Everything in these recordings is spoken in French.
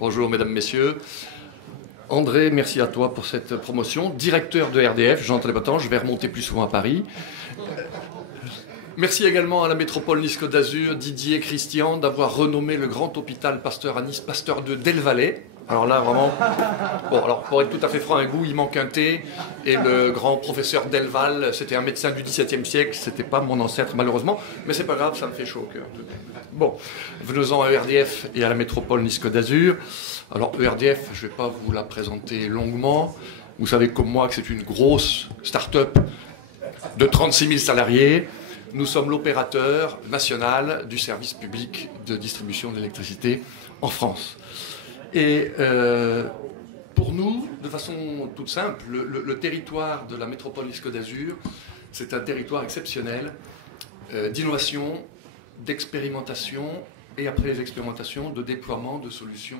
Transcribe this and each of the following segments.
Bonjour mesdames, messieurs. André, merci à toi pour cette promotion. Directeur de RDF, j'entends pas tant, je vais remonter plus souvent à Paris. Merci également à la métropole Nice-Côte d'Azur, Didier, Christian, d'avoir renommé le grand hôpital Pasteur à Nice, Pasteur de Delvalet. Alors là, vraiment, bon, alors pour être tout à fait franc avec vous, il manque un T. Et le grand professeur Delval, c'était un médecin du XVIIe siècle, c'était pas mon ancêtre malheureusement, mais c'est pas grave, ça me fait chaud au cœur. Bon, venons-en à ERDF et à la métropole Nice-Côte d'Azur. Alors ERDF, je ne vais pas vous la présenter longuement. Vous savez comme moi que c'est une grosse start-up de 36 000 salariés. Nous sommes l'opérateur national du service public de distribution d'électricité en France. Et pour nous, de façon toute simple, le territoire de la métropole Nice-Côte d'Azur, c'est un territoire exceptionnel d'innovation, d'expérimentation et après les expérimentations, de déploiement de solutions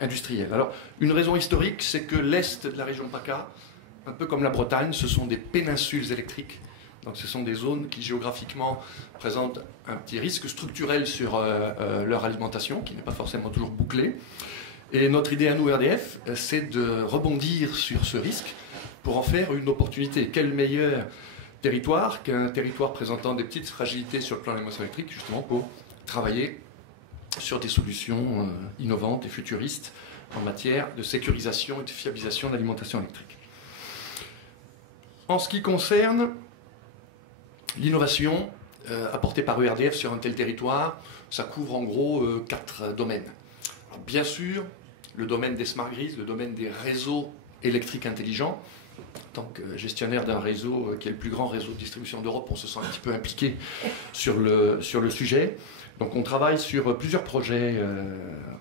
industrielles. Alors, une raison historique, c'est que l'est de la région PACA, un peu comme la Bretagne, ce sont des péninsules électriques. Donc ce sont des zones qui géographiquement présentent un petit risque structurel sur leur alimentation, qui n'est pas forcément toujours bouclée. Et notre idée à nous, RDF, c'est de rebondir sur ce risque pour en faire une opportunité. Quel meilleur territoire qu'un territoire présentant des petites fragilités sur le plan de l'émotion électrique, justement pour travailler sur des solutions innovantes et futuristes en matière de sécurisation et de fiabilisation de l'alimentation électrique. En ce qui concerne l'innovation apportée par ERDF sur un tel territoire, ça couvre en gros 4 domaines. Alors, bien sûr, le domaine des smart grids, le domaine des réseaux électriques intelligents. En tant que gestionnaire d'un réseau qui est le plus grand réseau de distribution d'Europe, on se sent un petit peu impliqué sur le sujet. Donc on travaille sur plusieurs projets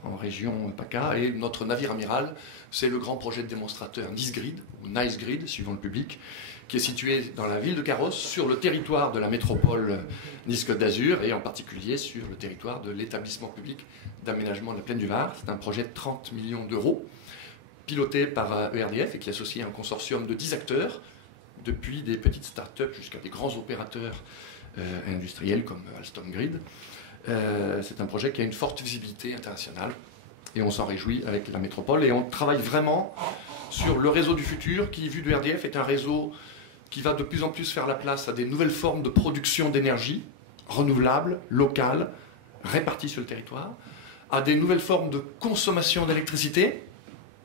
en région PACA et notre navire amiral, c'est le grand projet de démonstrateur Nice Grid, ou Nice Grid, suivant le public, qui est situé dans la ville de Carros, sur le territoire de la métropole Nice-Côte d'Azur et en particulier sur le territoire de l'établissement public d'aménagement de la Plaine du Var. C'est un projet de 30 millions d'euros, piloté par ERDF et qui associe un consortium de 10 acteurs, depuis des petites start-up jusqu'à des grands opérateurs industriels comme Alstom Grid. C'est un projet qui a une forte visibilité internationale et on s'en réjouit avec la métropole et on travaille vraiment sur le réseau du futur qui, vu de ERDF, est un réseau qui va de plus en plus faire la place à des nouvelles formes de production d'énergie renouvelables, locales, réparties sur le territoire, à des nouvelles formes de consommation d'électricité.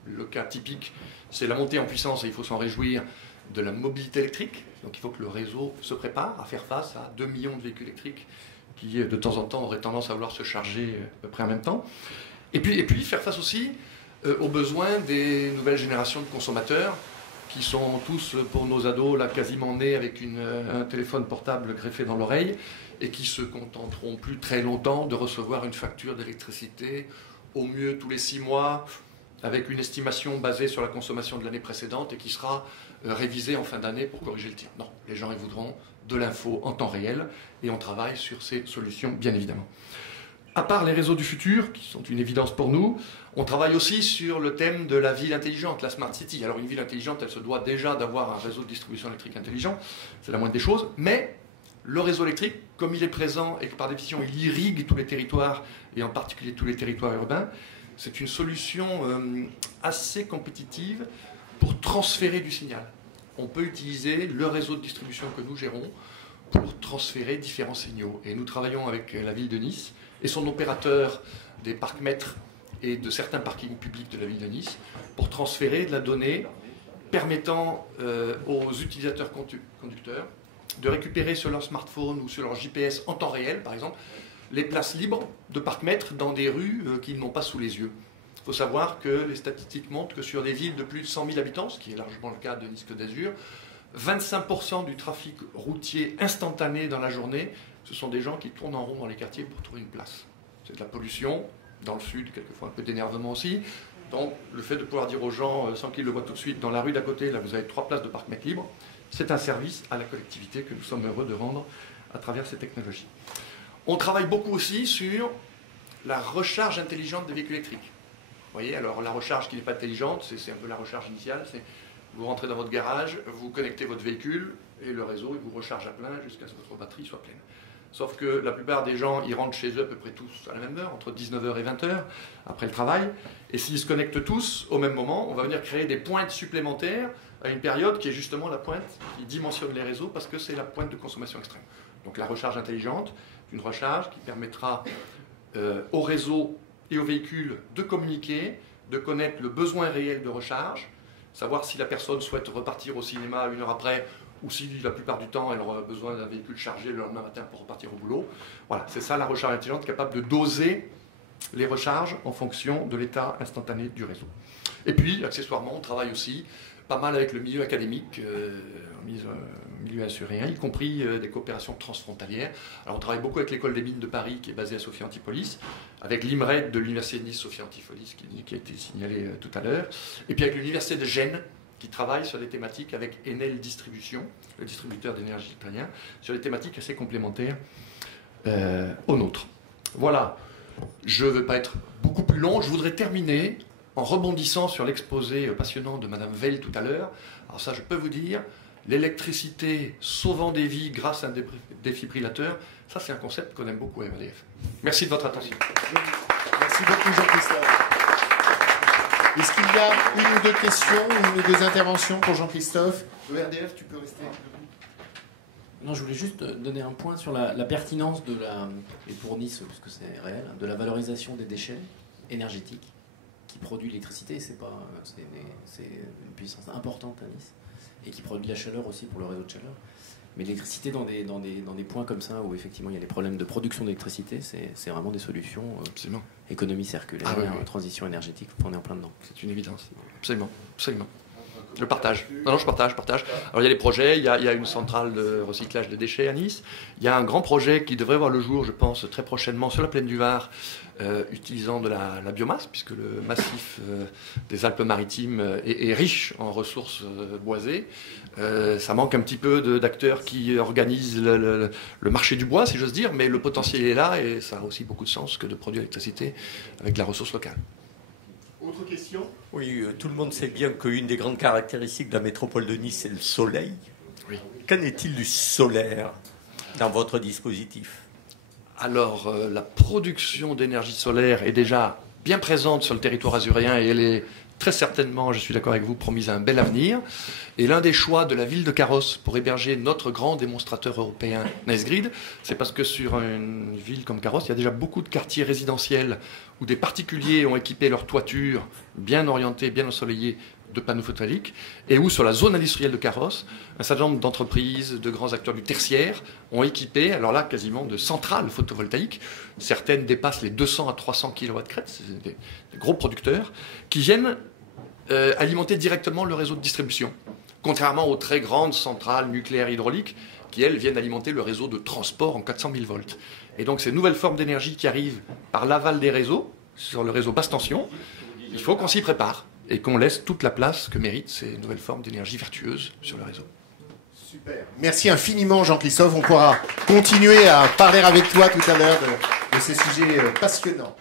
Le cas typique, c'est la montée en puissance, et il faut s'en réjouir, de la mobilité électrique. Donc il faut que le réseau se prépare à faire face à 2 millions de véhicules électriques qui, de temps en temps, auraient tendance à vouloir se charger à peu près en même temps. Et puis faire face aussi aux besoins des nouvelles générations de consommateurs qui sont tous, pour nos ados, là, quasiment nés avec un téléphone portable greffé dans l'oreille et qui se contenteront plus très longtemps de recevoir une facture d'électricité au mieux tous les 6 mois avec une estimation basée sur la consommation de l'année précédente et qui sera révisée en fin d'année pour corriger le tir. Non, les gens ils voudront de l'info en temps réel et on travaille sur ces solutions bien évidemment. À part les réseaux du futur, qui sont une évidence pour nous, on travaille aussi sur le thème de la ville intelligente, la Smart City. Alors une ville intelligente, elle se doit déjà d'avoir un réseau de distribution électrique intelligent, c'est la moindre des choses, mais le réseau électrique, comme il est présent et que par définition il irrigue tous les territoires, et en particulier tous les territoires urbains, c'est une solution assez compétitive pour transférer du signal. On peut utiliser le réseau de distribution que nous gérons pour transférer différents signaux. Et nous travaillons avec la ville de Nice et son opérateur des parcs-mètres et de certains parkings publics de la ville de Nice pour transférer de la donnée permettant aux utilisateurs conducteurs de récupérer sur leur smartphone ou sur leur GPS en temps réel, par exemple, les places libres de parcs-mètres dans des rues qu'ils n'ont pas sous les yeux. Il faut savoir que les statistiques montrent que sur des villes de plus de 100 000 habitants, ce qui est largement le cas de Nice-Côte d'Azur, 25% du trafic routier instantané dans la journée, ce sont des gens qui tournent en rond dans les quartiers pour trouver une place. C'est de la pollution, dans le sud, quelquefois un peu d'énervement aussi. Donc le fait de pouvoir dire aux gens, sans qu'ils le voient tout de suite, dans la rue d'à côté, là vous avez 3 places de parcs-mètres libres, c'est un service à la collectivité que nous sommes heureux de rendre à travers ces technologies. On travaille beaucoup aussi sur la recharge intelligente des véhicules électriques. Vous voyez, alors la recharge qui n'est pas intelligente, c'est un peu la recharge initiale, c'est vous rentrez dans votre garage, vous connectez votre véhicule et le réseau il vous recharge à plein jusqu'à ce que votre batterie soit pleine. Sauf que la plupart des gens, ils rentrent chez eux à peu près tous à la même heure, entre 19h et 20h, après le travail. Et s'ils se connectent tous au même moment, on va venir créer des pointes supplémentaires à une période qui est justement la pointe qui dimensionne les réseaux parce que c'est la pointe de consommation extrême. Donc la recharge intelligente, une recharge qui permettra au réseau et aux véhicules de communiquer, de connaître le besoin réel de recharge, savoir si la personne souhaite repartir au cinéma 1 heure après, ou si la plupart du temps elle aura besoin d'un véhicule chargé le lendemain matin pour repartir au boulot. Voilà, c'est ça la recharge intelligente, capable de doser les recharges en fonction de l'état instantané du réseau. Et puis, accessoirement, on travaille aussi pas mal avec le milieu académique, milieu assyrien, y compris des coopérations transfrontalières. Alors on travaille beaucoup avec l'école des mines de Paris, qui est basée à Sophia Antipolis, avec l'IMRED de l'université de Nice, Sophia Antipolis, qui a été signalé tout à l'heure, et puis avec l'université de Gênes, qui travaille sur des thématiques avec Enel Distribution, le distributeur d'énergie italien, sur des thématiques assez complémentaires aux nôtres. Voilà, je ne veux pas être beaucoup plus long, je voudrais terminer en rebondissant sur l'exposé passionnant de Madame Veil tout à l'heure. Alors ça, je peux vous dire, l'électricité sauvant des vies grâce à un défibrillateur, ça c'est un concept qu'on aime beaucoup à ERDF. Merci de votre attention. Merci beaucoup Jean-Christophe. Est-ce qu'il y a une ou deux questions, une ou deux interventions pour Jean-Christophe? ERDF, tu peux rester. Non, je voulais juste donner un point sur la pertinence de et pour Nice, parce que c'est réel, de la valorisation des déchets énergétiques qui produit l'électricité. C'est une puissance importante à Nice et qui produit de la chaleur aussi pour le réseau de chaleur. Mais l'électricité dans des points comme ça où effectivement il y a des problèmes de production d'électricité, c'est vraiment des solutions. Absolument. Économie circulaire, transition énergétique, on est en plein dedans. C'est une évidence. Absolument. Absolument. Le partage. Non, je partage. Alors il y a des projets, il y a une centrale de recyclage des déchets à Nice. Il y a un grand projet qui devrait voir le jour, je pense, très prochainement sur la plaine du Var, utilisant de la biomasse, puisque le massif des Alpes-Maritimes est riche en ressources boisées. Ça manque un petit peu d'acteurs qui organisent le marché du bois, si j'ose dire, mais le potentiel est là et ça a aussi beaucoup de sens que de produire l'électricité avec de la ressource locale. Autre question? Oui, tout le monde sait bien qu'une des grandes caractéristiques de la métropole de Nice, c'est le soleil. Oui. Qu'en est-il du solaire dans votre dispositif? Alors, la production d'énergie solaire est déjà bien présente sur le territoire azurien et elle est très certainement, je suis d'accord avec vous, promise à un bel avenir. Et l'un des choix de la ville de Carrosse pour héberger notre grand démonstrateur européen NiceGrid, c'est parce que sur une ville comme Carrosse, il y a déjà beaucoup de quartiers résidentiels où des particuliers ont équipé leur toiture bien orientée, bien ensoleillée de panneaux photovoltaïques, et où sur la zone industrielle de Carrosse, un certain nombre d'entreprises, de grands acteurs du tertiaire ont équipé, alors là, quasiment de centrales photovoltaïques. Certaines dépassent les 200 à 300 kW crête, c'est des gros producteurs, qui viennent alimenter directement le réseau de distribution, contrairement aux très grandes centrales nucléaires hydrauliques qui, elles, viennent alimenter le réseau de transport en 400 000 volts. Et donc, ces nouvelles formes d'énergie qui arrivent par l'aval des réseaux, sur le réseau basse tension, il faut qu'on s'y prépare et qu'on laisse toute la place que méritent ces nouvelles formes d'énergie vertueuses sur le réseau. Super. Merci infiniment Jean-Christophe. On pourra continuer à parler avec toi tout à l'heure de ces sujets passionnants.